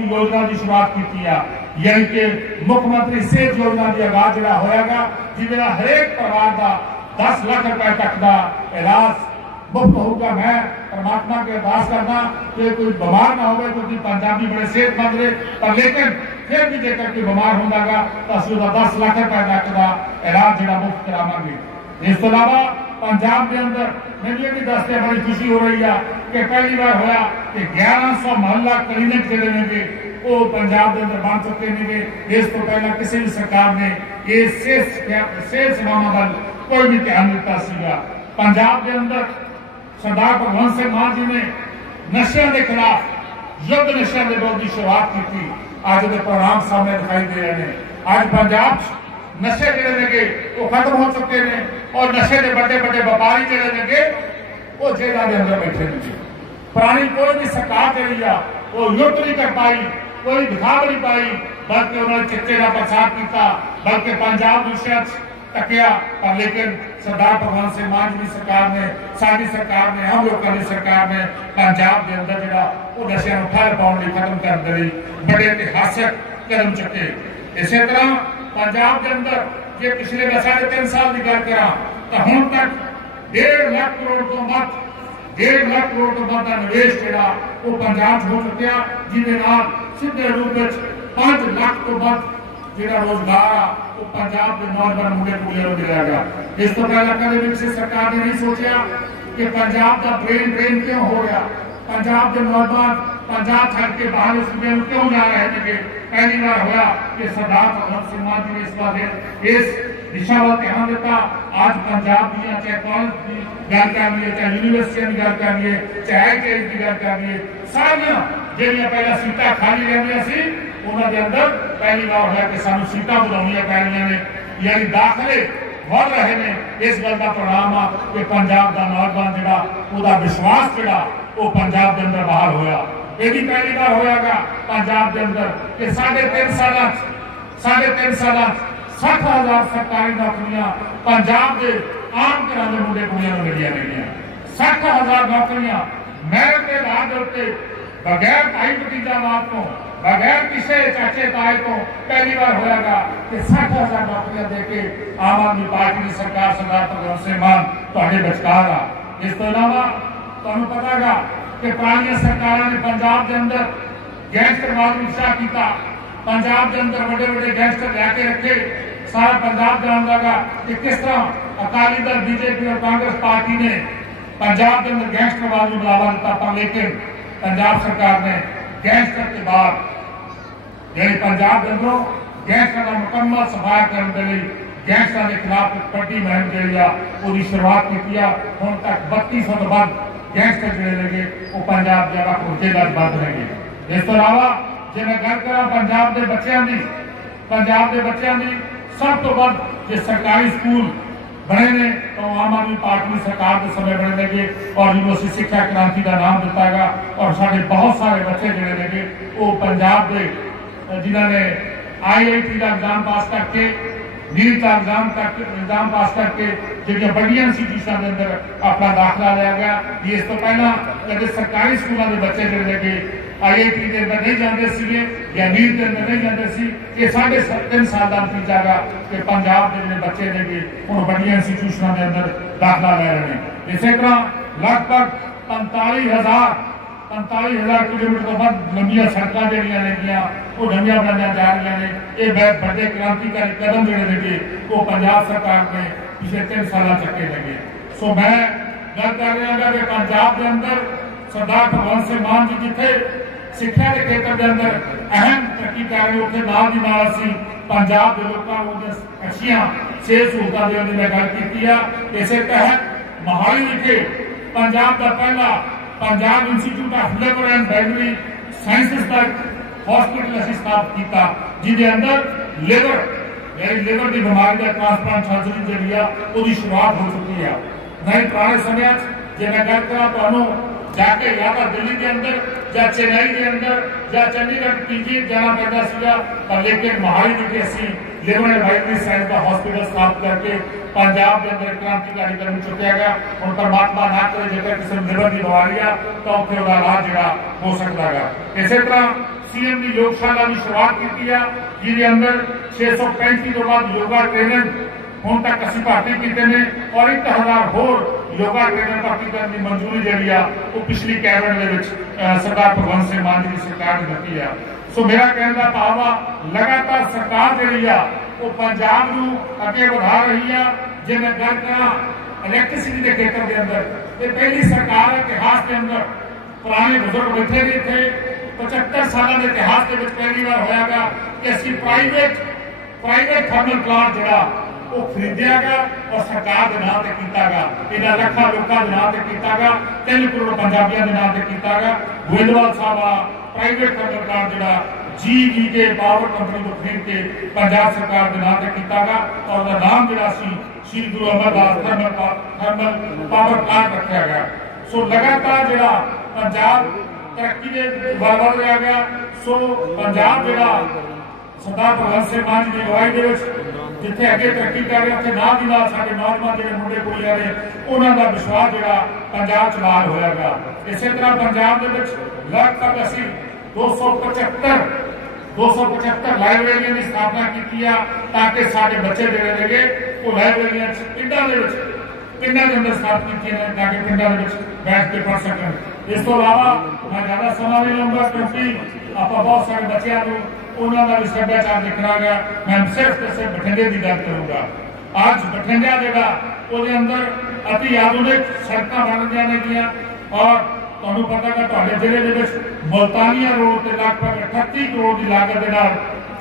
ਦੀ ਯੋਜਨਾ ਦੀ ਸ਼ੁਰੂਆਤ ਕੀਤੀ ਆ। ਯਾਨੀ ਕਿ ਮੁੱਖ ਮੰਤਰੀ ਸਿਹਤ ਯੋਜਨਾ ਦੀ ਆਗਾਜ਼ ਜਿਹੜਾ ਹੋਇਆਗਾ ਜਿਹਦੇ ਨਾਲ ਹਰੇਕ ਪਰਿਵਾਰ ਦਾ 10 ਲੱਖ ਰੁਪਏ ਤੱਕ ਦਾ ਇਲਾਜ ਮੁਫਤ ਹੋਊਗਾ, ਮੈਂ ਪਰਮਾਤਮਾ ਕੇ ਅਰਦਾਸ ਕਰਦਾ ਕਿ ਕੋਈ ਬਿਮਾਰ ਨਾ ਹੋਵੇ, ਕਿਉਂਕਿ ਪੰਜਾਬੀ ਬੜੇ ਸਿਹਤਮੰਦ ਨੇ। ਪਰ ਲੇਕਿਨ ਫਿਰ ਵੀ ਜੇਕਰ ਕੋਈ ਬਿਮਾਰ ਹੁੰਦਾਗਾ, ਤਾਂ ਅਸੀਂ ਉਹਦਾ 10 ਲੱਖ ਰੁਪਏ ਤੱਕ ਦਾ ਇਲਾਜ ਜਿਹੜਾ ਮੁਫਤ ਕਰਾਵਾਂਗੇ। ਇਸ ਤੋਂ ਇਲਾਵਾ ਪੰਜਾਬ ਦੇ ਅੰਦਰ ਮੈਨੂੰ ਇਹ ਵੀ ਦੱਸਦੇ ਬੜੀ ਖੁਸ਼ੀ ਹੋ ਰਹੀ ਆ ਕਿ ਪਹਿਲੀ ਵਾਰ ਹੋਇਆ ਕਿ 1100 ਮਹੱਲਾ ਕਲੀਨਿਕ ਜਿਹੜੇ ਨੇਗੇ, ਉਹ ਪੰਜਾਬ ਦੇ ਅੰਦਰ ਬਣ ਚੁੱਕੇ ਨੇਗੇ। ਇਸ ਤੋਂ ਪਹਿਲਾਂ ਕਿਸੇ ਵੀ ਸਰਕਾਰ ਨੇ ਇਸ ਸਿਹਤ ਸੇਵਾਵਾਂ ਵੱਲ ਕੋਈ ਵੀ ਧਿਆਨ ਦਿੱਤਾ ਸੀਗਾ। ਪੰਜਾਬ ਦੇ ਅੰਦਰ ਸਰਦਾਰ ਭਗਵੰਤ ਸਿੰਘ ਮਾਨ ਜੀ ਨੇ ਨਸ਼ਿਆਂ ਦੇ ਖਿਲਾਫ ਯੁੱਧ ਨਸ਼ਿਆਂ ਦੇ ਵਿਰੁੱਧ ਦੀ ਸ਼ੁਰੂਆਤ ਕੀਤੀ। ਅੱਜ ਦੇ ਪ੍ਰੋਗਰਾਮ ਸਾਹਮਣੇ ਦਿਖਾਈ ਦੇ ਰਹੇ ਨੇ। ਅੱਜ ਪੰਜਾਬ 'ਚ ਨਸ਼ੇ ਜਿਹੜੇ ਨੇਗੇ, ਉਹ ਖਤਮ ਹੋ ਚੁੱਕੇ ਨੇ। ਔਰ ਨਸ਼ੇ ਦੇ ਵੱਡੇ ਵੱਡੇ ਵਪਾਰੀ ਜਿਹੜੇ ਨੇਗੇ, ਉਹ ਜੇਲ੍ਹਾਂ ਦੇ ਅੰਦਰ ਬੈਠੇ ਨੇ ਪੁਰਾਣੀ ਕੋਈ ਵੀ ਸਰਕਾਰ ਜਿਹੜੀ ਆ, ਉਹ ਯੁੱਧ ਨਹੀਂ ਕਰ ਪਾਈ, ਕੋਈ ਦਿਖਾਵ ਨਹੀਂ ਪਾਈ। ਬਲਕਿ ਉਹਨਾਂ ਚਿੱਟੇ ਦਾ ਪ੍ਰਚਾਰ ਕੀਤਾ, ਬਲਕਿ ਪੰਜਾਬ ਨੂੰ ਸ਼ਾਇਦ ਤੱਕਿਆ। ਪਰ ਲੇਕਿਨ ਸਰਦਾਰ ਭਗਵੰਤ ਸਿੰਘ ਮਾਨ ਜੀ ਦੀ ਸਰਕਾਰ ਨੇ, ਸਾਡੀ ਸਰਕਾਰ ਨੇ, ਆਮ ਲੋਕਾਂ ਦੀ ਸਰਕਾਰ ਨੇ ਪੰਜਾਬ ਦੇ ਅੰਦਰ ਜਿਹੜਾ ਉਹ ਨਸ਼ਿਆਂ ਨੂੰ ਠੱਲ ਪਾਉਣ ਲਈ ਖਤਮ ਕਰਨ ਦੇ ਲਈ ਬੜੇ ਇਤਿਹਾਸਕ ਕਦਮ ਚੁੱਕੇ। ਇਸੇ ਤਰ੍ਹਾਂ ਪੰਜਾਬ ਦੇ ਅੰਦਰ ਜੇ ਪਿਛਲੇ ਮੈਂ ਸਾਢੇ ਤਿੰਨ ਸਾਲ ਦੀ ਗੱਲ ਕਰਾਂ, ਤਾਂ ਹੁਣ ਤੱਕ 1.5 ਲੱਖ ਕਰੋੜ ਤੋਂ ਵੱਧ 1.5 ਲੱਖ ਕਰੋੜ ਤੋਂ ਵੱਧ ਦਾ ਨਿਵੇਸ਼ ਜਿਹੜਾ ਉਹ ਪੰਜਾਬ 'ਚ ਹੋ ਚੁੱਕਿਆ, ਜਿਹਦੇ ਨਾਲ ਸਿੱਧੇ ਰੂਪ ਵਿੱਚ 5 ਲੱਖ ਤੋਂ ਵੱਧ ਜਿਹੜਾ ਰੋਜ਼ਗਾਰ ਆ, ਉਹ ਪੰਜਾਬ ਦੇ ਨੌਜਵਾਨ ਮੁੰਡੇ ਕੁੜੀਆਂ ਨੂੰ ਗਿਆ ਇਸ ਤੋਂ ਪਹਿਲਾਂ ਕਦੇ ਵੀ ਕਿਸੇ ਸਰਕਾਰ ਨੇ ਨਹੀਂ ਸੋਚਿਆ ਕਿ ਪੰਜਾਬ ਦਾ ਬ੍ਰੇਨ ਡਰੇਨ ਕਿਉਂ ਹੋ ਰਿਹਾ ਪੰਜਾਬ ਦੇ ਨੌਜਵਾਨ ਪੰਜਾਬ ਛੱਡ ਕੇ ਬਾਹਰ ਸੂਬਿਆਂ ਨੂੰ ਕਿਉਂ ਜਾ ਰਹੇ ਨੇਗੇ ਪਹਿਲੀ ਵਾਰ ਹੋਇਆ ਕਿ ਸਰਦਾਰ ਭਗਵੰਤ ਸਿੰਘ ਮਾਨ ਜੀ ਨੇ ਇਸ ਵਾਰ ਇਸ ਦਿਸ਼ਾ ਵੱਲ ਧਿਆਨ ਦਿੱਤਾ। ਅੱਜ ਪੰਜਾਬ ਦੀਆਂ ਚਾਹੇ ਕਾਲਜ ਦੀ ਗੱਲ ਕਰ ਚਾਹੇ ਯੂਨੀਵਰਸਿਟੀਆਂ ਦੀ ਗੱਲ ਕਰ ਚਾਹੇ ਆਈਟੀਆਈ ਦੀ ਗੱਲ ਕਰ ਸਾਰੀਆਂ ਜਿਹੜੀਆਂ ਪਹਿਲਾਂ ਸੀਟਾਂ ਖਾਲੀ ਰਹਿੰਦੀਆਂ ਸੀ, ਉਹਨਾਂ ਦੇ ਅੰਦਰ ਪਹਿਲੀ ਵਾਰ ਹੋਇਆ ਕਿ ਸਾਨੂੰ ਸੀਟਾਂ ਵਧਾਉਣੀਆਂ ਪੈ ਰਹੀਆਂ ਨੇ। ਯਾਨੀ ਦਾਖਲੇ ਵਧ ਰਹੇ ਨੇ। ਇਸ ਗੱਲ ਦਾ ਪ੍ਰਣਾਮ ਆ ਕਿ ਪੰਜਾਬ ਦਾ ਨੌਜਵਾਨ ਜਿਹੜਾ, ਉਹਦਾ ਵਿਸ਼ਵਾਸ ਜਿਹੜਾ, ਉਹ ਪੰਜਾਬ ਦੇ ਅੰਦਰ ਬਾਹਰ ਹੋਇਆ। ਇਹ ਵੀ ਪਹਿਲੀ ਵਾਰ ਹੋਇਆਗਾ ਪੰਜਾਬ ਦੇ ਅੰਦਰ ਕਿ ਸਾਢੇ ਤਿੰਨ ਸਾਲਾਂ 'ਚ ਸਾਢੇ ਤਿੰਨ ਸਾਲਾਂ 'ਚ 60000 ਸਰਕਾਰੀ ਨੌਕਰੀਆਂ ਪੰਜਾਬ ਦੇ ਆਮ ਘਰਾਂ ਦੇ ਮੁੰਡੇ ਕੁੜੀਆਂ ਨੂੰ ਮਿਲੀਆਂ ਨੇਗੀਆਂ 60000 ਨੌਕਰੀਆਂ ਮੈਰਿਟ ਦੇ ਆਧਾਰ ਦੇ ਉੱਤੇ ਬਗੈਰ ਭਾਈ ਭਤੀਜਾਵਾਦ ਤੋਂ ਬਗੈਰ ਕਿਸੇ ਚਾਚੇ ਤਾਏ ਤੋਂ ਪਹਿਲੀ ਵਾਰ ਹੋਇਆਗਾ ਕਿ 60000 ਨੌਕਰੀਆਂ ਦੇ ਕੇ ਆਮ ਆਦਮੀ ਪਾਰਟੀ ਦੀ ਸਰਕਾਰ ਸਰਦਾਰ ਭਗਵੰਤ ਸਿੰਘ ਮਾਨ ਤੁਹਾਡੇ ਵਿਚਕਾਰ ਆ ਇਸ ਤੋਂ ਇਲਾਵਾ ਤੁਹਾਨੂੰ ਪਤਾ ਹੈਗਾ ਕਿ ਪੁਰਾਣੀਆਂ ਸਰਕਾਰਾਂ ਨੇ ਪੰਜਾਬ ਦੇ ਅੰਦਰ ਗੈਂਗਸਟਰਵਾਦ ਨੂੰ ਉਤਸ਼ਾਹ ਕੀਤਾ। ਪੰਜਾਬ ਦੇ ਅੰਦਰ ਵੱਡੇ ਵੱਡੇ ਗੈਂਗਸਟਰ ਲੈ ਕੇ ਰੱਖੇ। ਸਾਰਾ ਪੰਜਾਬ ਜਾਣਦਾਗਾ ਕਿ ਕਿਸ ਤਰ੍ਹਾਂ ਅਕਾਲੀ ਦਲ, ਬੀਜੇਪੀ ਔਰ ਕਾਂਗਰਸ ਪਾਰਟੀ ਨੇ ਪੰਜਾਬ ਦੇ ਅੰਦਰ ਗੈਂਗਸਟਰਵਾਦ ਨੂੰ ਬੁਲਾਵਾ ਦਿੱਤਾ ਪਰ ਲੇਕਿਨ ਪੰਜਾਬ ਸਰਕਾਰ ਨੇ ਗੈਂਗਸਟਰ ਦੇ ਬਾਅਦ ਜਿਹੜੇ ਪੰਜਾਬ ਦੇ ਅੰਦਰੋਂ ਗੈਂਗਸਟਰ ਦਾ ਮੁਕੰਮਲ ਸਫਾਇਆ ਕਰਨ ਦੇ ਲਈ ਗੈਂਗਸਟਰਾਂ ਦੇ ਖਿਲਾਫ ਵੱਡੀ ਮੁਹਿੰਮ ਜਿਹੜੀ ਆ, ਉਹਦੀ ਸ਼ੁਰੂਆਤ ਕੀਤੀ ਆ। ਹੁਣ ਤੱਕ 3200 ਤੋਂ ਵੱਧ ਗੈਂਗਸਟਰ ਜਿਹੜੇ ਨੇਗੇ ਉਹ ਪੰਜਾਬ ਦੇ ਵੱਖ ਹੁਦੇਦਾਰ ਬੰਦ ਹੈਗੇ ਇਸ ਤੋਂ ਇਲਾਵਾ, ਜੇ ਮੈਂ ਗੱਲ ਕਰਾਂ ਪੰਜਾਬ ਦੇ ਬੱਚਿਆਂ ਦੀ, ਪੰਜਾਬ ਦੇ ਬੱਚਿਆਂ ਦੀ, ਸਭ ਤੋਂ ਵੱਧ ਜੇ ਸਰਕਾਰੀ ਸਕੂਲ ਬਣੇ ਨੇ, ਤਾਂ ਆਮ ਆਦਮੀ ਪਾਰਟੀ ਸਰਕਾਰ ਦੇ ਸਮੇਂ ਬਣੇ ਨੇਗੇ ਔਰ ਯੂਨੀਵਰਸਿਟੀ ਸਿੱਖਿਆ ਕ੍ਰਾਂਤੀ ਦਾ ਨਾਮ ਦਿੱਤਾ ਹੈਗਾ, ਔਰ ਸਾਡੇ ਬਹੁਤ ਸਾਰੇ ਬੱਚੇ ਜਿਹੜੇ ਨੇਗੇ ਉਹ ਪੰਜਾਬ ਦੇ ਜਿਨ੍ਹਾਂ ਨੇ ਆਈਆਈਟੀ ਦਾ ਐਗਜ਼ਾਮ ਪਾਸ ਕਰਕੇ ਨੀਟ ਦਾ ਐਗਜ਼ਾਮ ਤੱਕ ਐਗਜ਼ਾਮ ਪਾਸ ਕਰਕੇ ਜਿਹੜੀਆਂ ਵੱਡੀਆਂ ਇੰਸਟੀਟਿਊਸ਼ਨਾਂ ਦੇ ਅੰਦਰ ਆਪਣਾ ਦਾਖਲਾ ਲਿਆ ਗਿਆ। ਇਸ ਤੋਂ ਪਹਿਲਾਂ ਕਦੇ ਸਰਕਾਰੀ ਸਕੂਲਾਂ ਦੇ ਬੱਚੇ ਜਿਹੜੇ ਨੇਗੇ ਆਈਆਈਟੀ ਦੇ ਅੰਦਰ ਨਹੀਂ ਜਾਂਦੇ ਸੀਗੇ ਜਾਂ ਨੀਟ ਦੇ ਅੰਦਰ ਨਹੀਂ ਜਾਂਦੇ ਸੀ। ਇਹ ਸਾਡੇ ਸ- ਤਿੰਨ ਸਾਲ ਦਾ ਨਤੀਜਾ ਹੈਗਾ ਕਿ ਪੰਜਾਬ ਦੇ ਜਿਹੜੇ ਬੱਚੇ ਨੇਗੇ, ਹੁਣ ਵੱਡੀਆਂ ਇੰਸਟੀਟਿਊਸ਼ਨਾਂ ਦੇ ਅੰਦਰ ਦਾਖਲਾ ਲੈ ਰਹੇ ਨੇ। ਇਸੇ ਤਰ੍ਹਾਂ ਲਗਭਗ 45000 45000 ਕਿਲੋਮੀਟਰ ਤੋਂ ਵੱਧ ਲੰਬੀਆਂ ਸੜਕਾਂ ਜਿਹੜੀਆਂ ਨੇਗੀਆਂ ਉਹ ਨਵੀਆਂ ਬਣਾਈਆਂ ਜਾ ਰਹੀਆਂ ਨੇ। ਇਹ ਬਹੁਤ ਵੱਡੇ ਕ੍ਰਾਂਤੀਕਾਰੀ ਕਦਮ ਜਿਹੜੇ ਨੇਗੇ ਉਹ ਪੰਜਾਬ ਸਰਕਾਰ ਨੇ ਪਿਛਲੇ 3 ਸਾਲਾਂ ਚੱਕੇ ਨੇਗੇ ਸੋ ਮੈਂ ਗੱਲ ਕਰ ਰਿਹਾ ਹਾਂ ਕਿ ਪੰਜਾਬ ਦੇ ਅੰਦਰ ਸਰਦਾਰ ਭਗਵੰਤ ਸਿੰਘ ਮਾਨ ਜੀ ਜਿੱਥੇ ਸਿੱਖਿਆ ਦੇ ਖੇਤਰ ਦੇ ਅੰਦਰ ਅਹਿਮ ਤਰੱਕੀ ਕਰ ਰਹੇ, ਉੱਥੇ ਨਾਲ ਦੀ ਨਾਲ ਅਸੀਂ ਪੰਜਾਬ ਦੇ ਲੋਕਾਂ ਨੂੰ ਅੱਛੀਆਂ ਸਿਹਤ ਸਹੂਲਤਾਂ ਦੇਣ ਦੀ ਮੈਂ ਗੱਲ ਕੀਤੀ ਆ। ਇਸੇ ਤਹਿਤ ਮੋਹਾਲੀ ਵਿਖੇ ਪੰਜਾਬ ਦਾ ਪਹਿਲਾ Punjab institute of labour and biliary sciences ਦਾ ਹਸਪੀਟਲ ਅਸੀਂ ਸਥਾਪਿਤ ਕੀਤਾ, ਜਿਹਦੇ ਅੰਦਰ ਲੇਬਰ ਜਿਹੜੀ ਲਿਵਰ ਦੀ ਬਿਮਾਰੀ ਦਾ ਟ੍ਰਾਂਸਪਲਾਂਟ ਸਰਜਰੀ ਜਿਹੜੀ ਆ, ਉਹਦੀ ਸ਼ੁਰੂਆਤ ਹੋ ਚੁੱਕੀ ਆ। ਨਹੀਂ ਪੁਰਾਣੇ ਸਮਿਆਂ 'ਚ ਜੇ ਮੈਂ ਗੱਲ ਕਰਾਂ, ਤੁਹਾਨੂੰ ਜਾ ਕੇ ਜਾਂ ਤਾਂ ਦਿੱਲੀ ਦੇ ਅੰਦਰ ਜਾਂ ਚੇਨਈ ਦੇ ਅੰਦਰ ਜਾਂ ਚੰਡੀਗੜ੍ਹ ਪੀਜੀ ਜਾਣਾ ਪੈਂਦਾ ਸੀਗਾ ਪਰ ਲੇਕਿਨ ਮੋਹਾਲੀ ਵਿਖੇ ਅਸੀਂ ਲਿਵਰ ਐਂਡ ਵਾਈਟਰੀ ਸਾਇੰਸ ਦਾ ਹਸਪੀਟਲ ਸਥਾਪਿਤ ਕਰਕੇ ਪੰਜਾਬ ਦੇ ਅੰਦਰ ਕ੍ਰਾਂਤੀਕਾਰੀ ਕਦਮ ਚੁੱਕਿਆ ਗਿਆ ਹੁਣ ਪਰਮਾਤਮਾ ਨਾ ਕਰੇ ਜੇਕਰ ਕਿਸੇ ਨੂੰ ਲਿਵਰ ਦੀ ਬਿਮਾਰੀ ਆ ਤਾਂ ਉੱਥੇ ਉਹਦਾ ਇਲਾਜ ਜਿਹੜਾ ਹੋ ਸਕਦਾ ਹੈਗਾ ਇਸੇ ਤਰ੍ਹਾਂ ਸੀਐਮ ਦੀ ਯੋਗਸ਼ਾਲਾ ਦੀ ਸ਼ੁਰੂਆਤ ਕੀਤੀ ਆ ਜਿਹਦੇ ਅੰਦਰ 635 ਤੋਂ ਬਾਅਦ ਯੋਗਾ ਟ੍ਰੇਨਰ ਹੁਣ ਤੱਕ ਅਸੀਂ ਭਰਤੀ ਕੀਤੇ ਨੇ ਔਰ 1000 ਹੋਰ ਯੋਗਾ ਟ੍ਰੇਨਰ ਭਰਤੀ ਕਰਨ ਦੀ ਮਨਜ਼ੂਰੀ ਜਿਹੜੀ ਆ, ਉਹ ਪਿਛਲੀ ਕੈਬਨਿਟ ਦੇ ਵਿੱਚ ਸਰਦਾਰ ਭਗਵੰਤ ਸਿੰਘ ਮਾਨ ਦੀ ਸਰਕਾਰ ਨੇ ਦਿੱਤੀ ਆ। ਸੋ ਮੇਰਾ ਕਹਿਣ ਦਾ ਭਾਵ ਆ, ਲਗਾਤਾਰ ਸਰਕਾਰ ਜਿਹੜੀ ਆ, ਉਹ ਪੰਜਾਬ ਨੂੰ ਅੱਗੇ ਵਧਾ ਰਹੀ ਆ ਜੇ ਮੈਂ ਗੱਲ ਕਰਾਂ ਇਲੈਕਟ੍ਰਿਸਿਟੀ ਦੇ ਖੇਤਰ ਦੇ ਅੰਦਰ, ਇਹ ਪਹਿਲੀ ਸਰਕਾਰ ਇਤਿਹਾਸ ਦੇ ਅੰਦਰ। ਪੁਰਾਣੇ ਬਜ਼ੁਰਗ ਬੈਠੇ ਨੇ ਇੱਥੇ 75 ਸਾਲਾਂ ਦੇ ਇਤਿਹਾਸ ਦੇ ਵਿੱਚ ਪਹਿਲੀ ਵਾਰ ਹੋਇਆਗਾ ਕਿ ਅਸੀਂ ਪ੍ਰਾਈਵੇਟ ਪ੍ਰਾਈਵੇਟ ਥਰਮਲ ਪਲਾਂਟ ਜਿਹੜਾ ਉਹ ਖਰੀਦਿਆਗਾ ਔਰ ਸਰਕਾਰ ਦੇ ਨਾਂ ਤੇ ਕੀਤਾਗਾ। ਇਹਨਾਂ ਲੱਖਾਂ ਲੋਕਾਂ ਦੇ ਨਾਂ ਤੇ ਕੀਤਾਗਾ 3 ਕਰੋੜ ਪੰਜਾਬੀਆਂ ਦੇ ਨਾਂ ਤੇ ਕੀਤਾਗਾ। ਗੋਇੰਦਵਾਲ ਸਾਹਿਬ ਆ ਪ੍ਰਾਈਵੇਟ ਥਰਮਲ ਜਿਹੜਾ ਜੀ ਕੇ ਪਾਵਰ ਕੰਪਨੀ ਤੋਂ ਖਰੀਦ ਕੇ ਪੰਜਾਬ ਸਰਕਾਰ ਦੇ ਨਾਂ ਤੇ ਕੀਤਾਗਾ ਔਰ ਉਹਦਾ ਨਾਮ ਜਿਹੜਾ ਸੀ, Shri Guru Amardas thermal thermal power plant ਰੱਖਿਆ ਗਿਆ ਸੋ ਲਗਾਤਾਰ ਜਿਹੜਾ ਪੰਜਾਬ ਤਰੱਕੀ ਦੇ ਵੱਲ ਵੱਧ ਰਿਹਾ ਗਿਆ, ਸੋ ਪੰਜਾਬ ਜਿਹੜਾ ਸਰਦਾਰ ਭਗਵੰਤ ਸਿੰਘ ਮਾਨ ਜੀ ਦੀ ਅਗਵਾਈ ਦੇ ਵਿੱਚ ਜਿੱਥੇ ਅੱਗੇ ਤਰੱਕੀ ਕਰ ਰਿਹਾ ਉੱਥੇ ਨਾਲ ਦੀ ਨਾਲ ਸਾਡੇ ਨੌਜਵਾਨ ਜਿਹੜੇ ਮੁੰਡੇ ਕੁੜੀਆਂ ਨੇ ਉਹਨਾਂ ਦਾ ਵਿਸ਼ਵਾਸ ਜਿਹੜਾ ਪੰਜਾਬ ਚ ਲਾਲ ਹੋਇਆਗਾ ਇਸੇ ਤਰ੍ਹਾਂ ਪੰਜਾਬ ਦੇ ਵਿੱਚ ਲਗਭਗ ਅਸੀਂ 275 275 ਲਾਇਬ੍ਰੇਰੀਆਂ ਦੀ ਸਥਾਪਨਾ ਕੀਤੀ ਆ, ਤਾਂ ਕਿ ਸਾਡੇ ਬੱਚੇ ਜਿਹੜੇ ਨੇਗੇ ਉਹ ਲਾਇਬ੍ਰੇਰੀਆਂ ਪਿੰਡਾਂ ਦੇ ਵਿੱਚ ਪਿੰਡਾਂ ਦੇ ਅੰਦਰ ਸਥਾਪਿਤ ਕੀਤੀਆਂ ਨੇ ਤਾਂ ਕਿ ਪਿੰਡਾਂ ਦੇ ਵਿੱਚ ਬੈਠ ਕੇ ਪੜ੍ਹ ਸਕਣ। ਇਸ ਤੋਂ ਇਲਾਵਾ ਮੈਂ ਜ਼ਿਆਦਾ ਸਮਾਂ ਨਹੀਂ ਲਵਾਂਗਾ ਕਿਉਂਕਿ ਆਪਾਂ ਬਹੁਤ ਸਾਰੇ ਬੱਚਿਆਂ ਨੂੰ ਉਹਨਾਂ ਦਾ ਵੀ ਸੱਭਿਆਚਾਰ ਦਿਖਾਂਗਾ ਮੈਂ ਸਿਰਫ ਤੇ ਸਿਰਫ ਬਠਿੰਡੇ ਦੀ ਗੱਲ ਕਰੂੰਗਾ। ਅੱਜ ਬਠਿੰਡਾ ਜਿਹੜਾ, ਉਹਦੇ ਅੰਦਰ ਅਤੀ ਆਧੁਨਿਕ ਸੜਕਾਂ ਬਣ ਰਹੀਆਂ ਔਰ ਤੁਹਾਨੂੰ ਪਤਾ ਹੈ ਤੁਹਾਡੇ ਜ਼ਿਲ੍ਹੇ ਦੇ ਵਿੱਚ ਮੁਲਤਾਨੀਆ ਰੋਡ ਤੇ ਲਗਭਗ 38 ਕਰੋੜ ਦੀ ਲਾਗਤ ਦੇ ਨਾਲ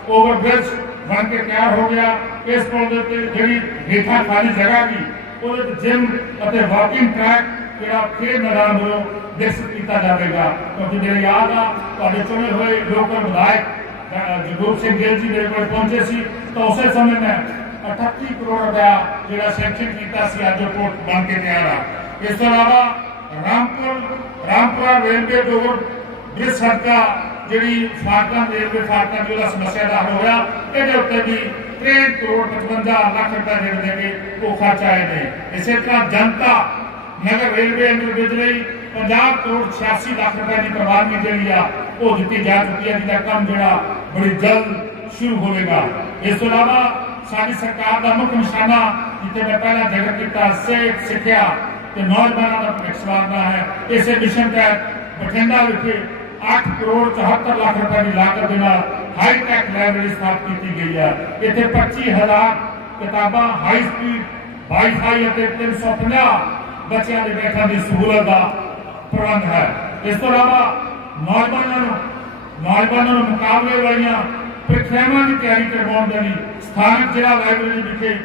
ਓਵਰਬ੍ਰਿਜ ਬਣ ਕੇ ਤਿਆਰ ਹੋ ਗਿਆ। ਇਸ ਪੁਲ ਦੇ ਉੱਤੇ ਜਿਹੜੀ ਹੇਠਾਂ ਖਾਲੀ ਜਗ੍ਹਾ ਵੀ ਉਹਦੇ ਵਿੱਚ ਜਿਮ ਅਤੇ ਵਾਕਿੰਗ ਟਰੈਕ ਜਿਹੜਾ ਖੇਡ ਮੈਦਾਨ ਵੱਲੋਂ ਵਿਕਸਿਤ ਕੀਤਾ ਜਾਵੇਗਾ। ਕਿਉਂਕਿ ਮੇਰੇ ਯਾਦ ਆ, ਤੁਹਾਡੇ ਚੁਣੇ ਹੋਏ ਲੋਕਲ ਵਿਧਾਇਕ ਜਗਰੂਪ ਸਿੰਘ ਗਿੱਲ ਜੀ ਮੇਰੇ ਕੋਲ ਪਹੁੰਚੇ ਸੀ। ਤਾਂ ਉਸੇ ਸਮੇਂ ਮੈਂ 38 ਕਰੋੜ ਰੁਪਇਆ ਜਿਹੜਾ ਸੈਂਕਸ਼ਨ ਕੀਤਾ ਸੀ, ਅੱਜ ਉਹ ਬਣ ਕੇ ਤਿਆਰ ਆ। ਇਸ ਤੋਂ ਇਲਾਵਾ ਰਾਮਪੁਰ, ਰਾਮਪੁਰਾ ਰੇਲਵੇ ਡੋਰ ਬ੍ਰਿਜ ਸੜਕਾ ਜਿਹੜੀ ਫਾਟਕਾਂ, ਰੇਲਵੇ ਫਾਟਕਾਂ ਦੀ ਉਹਦਾ ਸਮੱਸਿਆ ਦਾ ਹੱਲ ਹੋਇਆ, ਇਹਦੇ ਉੱਤੇ ਵੀ 63 ਕਰੋੜ 55 ਲੱਖ ਰੁਪਏ ਜਿਹੜੇ ਨੇਗੇ ਉਹ ਖਰਚ ਨੇ। ਇਸੇ ਤਰ੍ਹਾਂ Janta Nagar railway under bridge ਲਈ 50 ਕਰੋੜ 86 ਲੱਖ ਰੁਪਏ ਦੀ ਪ੍ਰਵਾਨਗੀ ਜਿਹੜੀ ਆ, ਉਹ ਦਿੱਤੀ ਜਾ ਚੁੱਕੀ ਹੈ, ਜਿਹਦਾ ਕੰਮ ਜਿਹੜਾ ਬੜੀ ਜਲਦ ਸ਼ੁਰੂ ਹੋਵੇਗਾ। ਇਸ ਤੋਂ ਇਲਾਵਾ ਸਾਡੀ ਸਰਕਾਰ ਦਾ ਮੁੱਖ ਨਿਸ਼ਾਨਾ, ਜਿੱਥੇ ਮੈਂ ਪਹਿਲਾਂ ਜ਼ਿਕਰ ਕੀਤਾ, ਸਿਹਤ, ਸਿੱਖਿਆ ਤੇ ਨੌਜਵਾਨਾਂ ਦਾ ਭਵਿੱਖ ਸਵਾਰਨਾ ਹੈ। ਇਸੇ ਮਿਸ਼ਨ ਤਹਿਤ ਬਠਿੰਡਾ ਵਿਖੇ 8 ਕਰੋੜ 74 ਲੱਖ ਰੁਪਏ ਦੀ ਲਾਗਤ ਦੇ ਨਾਲ ਹਾਈ ਟੈਕ ਲਾਇਬ੍ਰੇਰੀ ਸਥਾਪਿਤ ਕੀਤੀ ਗਈ ਹੈ। ਇੱਥੇ 25000 ਕਿਤਾਬਾਂ ਹਾਈ ਸਪੀਡ ਵਾਈਫਾਈ ਅਤੇ 350 ਬੱਚਿਆਂ ਦੇ ਬੈਠਣ ਦੀ ਸਹੂਲਤ ਦਾ ਪ੍ਰਬੰਧ ਹੈ। ਇਸ ਤੋਂ ਇਲਾਵਾ ਨੌਜਵਾਨਾਂ ਨੂੰ ਨੌਜਵਾਨਾਂ ਨੂੰ ਮੁਕਾਬਲੇ ਵਾਲੀਆਂ ਪ੍ਰੀਖਿਆਵਾਂ ਦੀ ਤਿਆਰੀ ਕਰਵਾਉਣ ਦੇ ਲਈ ਸਥਾਨਕ ਜ਼ਿਲ੍ਹਾ ਲਾਇਬ੍ਰੇਰੀ ਵਿਖੇ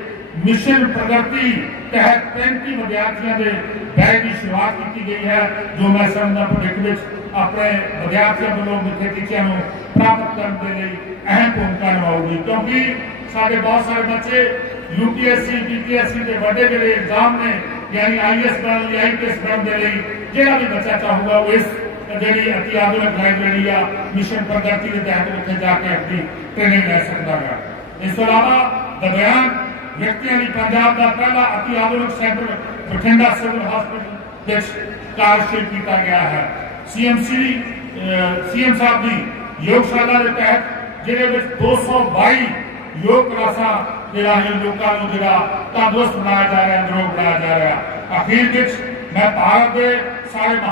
ਮਿਸ਼ਨ ਪ੍ਰਗਤੀ ਤਹਿਤ 35 ਵਿਦਿਆਰਥੀਆਂ ਦੇ ਬੈਚ ਦੀ ਸ਼ੁਰੂਆਤ ਕੀਤੀ ਗਈ ਹੈ, ਜੋ ਮੈਂ ਸਮਝਦਾ ਭਵਿੱਖ ਵਿੱਚ ਆਪਣੇ ਵਿਦਿਆਰਥੀਆਂ ਵੱਲੋਂ ਮਿੱਥੇ ਟੀਚਿਆਂ ਨੂੰ ਪ੍ਰਾਪਤ ਕਰਨ ਦੇ ਲਈ ਅਹਿਮ ਭੂਮਿਕਾ ਨਿਭਾਊਗੀ ਕਿਉਂਕਿ ਸਾਡੇ ਬਹੁਤ ਸਾਰੇ ਬੱਚੇ ਯੂਪੀਐਸਸੀ ਪੀਪੀਐਸਸੀ ਦੇ ਵੱਡੇ ਜਿਹੜੇ ਐਗਜ਼ਾਮ ਨੇ, ਯਾਨੀ ਆਈਐਸ ਬਣਨ ਲਈ ਆਈਪੀਐਸ ਬਣਨ ਦੇ ਲਈ, ਜਿਹੜਾ ਵੀ ਬੱਚਾ ਚਾਹੂਗਾ ਉਹ ਇਸ ਜਿਹੜੀ ਅਤੀ ਆਧੁਨਿਕ ਲਾਇਬ੍ਰੇਰੀ ਆ ਮਿਸ਼ਨ ਪ੍ਰਗਤੀ ਦੇ ਤਹਿਤ ਉੱਥੇ ਜਾ ਕੇ ਆਪਣੀ ਟ੍ਰੇਨਿੰਗ ਲੈ ਸਕਦਾ ਹੈ। ਇਸ ਤੋਂ ਇਲਾਵਾ ਦਿਵਿਆਂਗ ਵਿਅਕਤੀਆਂ ਲਈ ਪੰਜਾਬ ਦਾ ਪਹਿਲਾ ਅਤੀ ਆਧੁਨਿਕ ਸੈਂਟਰ ਬਠਿੰਡਾ ਸਿਵਲ ਹਸਪੀਟਲ ਵਿੱਚ ਕਾਰਜਸ਼ੀਲ ਕੀਤਾ ਗਿਆ ਹੈ। ਸੀਐਮਸੀ ਸੀਐਮ ਸਾਹਿਬ ਦੀ ਯੋਗਸ਼ਾਲਾ ਦੇ ਤਹਿਤ ਜਿਹਦੇ ਵਿੱਚ 222 ਯੋਗ ਕਲਾਸਾਂ ਜਿਹੜਾ ਹੈ ਲੋਕਾਂ ਨੂੰ ਜਿਹੜਾ ਤੰਦਰੁਸਤ ਬਣਾਇਆ ਜਾ ਰਿਹਾ ਨਿਰੋਗ ਬਣਾਇਆ ਜਾ ਰਿਹਾ ਅਖੀਰ ਵਿੱਚ ਮੈਂ ਭਾਰਤ ਦੇ ਸਾਰੇ ਮਹਾਨ